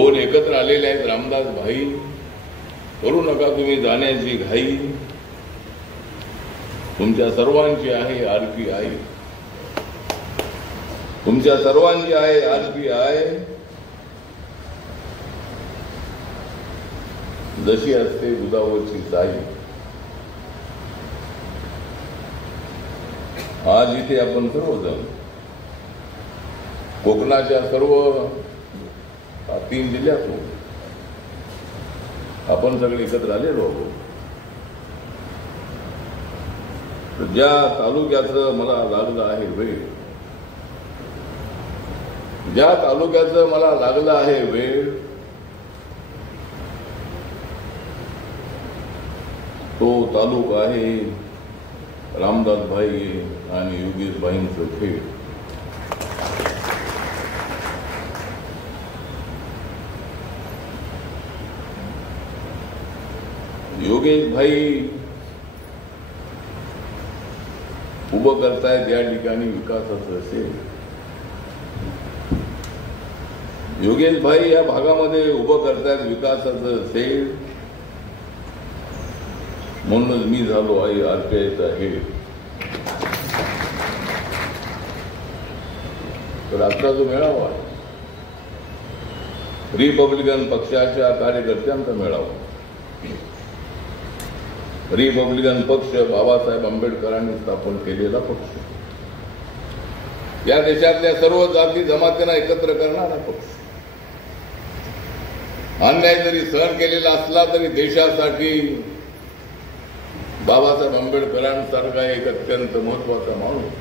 दोन एकत्र आलेले आहेत रामदास भाई. करू नका तुम्ही जाण्याची घाई, तुमच्या सर्वांची आहे RPI, तुमच्या सर्वांची आहे RPI. जशी असते दुधावरची साई. आज इथे आपण सर्वजण कोकणाच्या सर्व 3 जिल्ह्यातून आपण सगळे एकत्र आलेलो आहोत. ज्या तालुक्याचं मला लागलं आहे वेळ, ज्या तालुक्याचं मला लागलं आहे वेळ, तो तालुका आहे रामदास भाई आणि योगेश भाईंचं खेळ. योगेश भाई उभं करतायत या ठिकाणी विकासाचं असेल. योगेश भाई या भागामध्ये उभं करतायत विकासाचं असेल, म्हणूनच मी झालो आहे RPIचा हेड. तर आजचा जो मेळावा आहे रिपब्लिकन पक्षाच्या कार्यकर्त्यांचा मेळावा. रिपब्लिकन पक्ष बाबासाहेब आंबेडकरांनी स्थापन केलेला पक्ष, या देशातल्या सर्व जाती जमातींना एकत्र करणारा पक्ष. अन्याय जरी सहन केलेला असला तरी देशासाठी बाबासाहेब आंबेडकरांसारखा एक अत्यंत महत्वाचा माणूस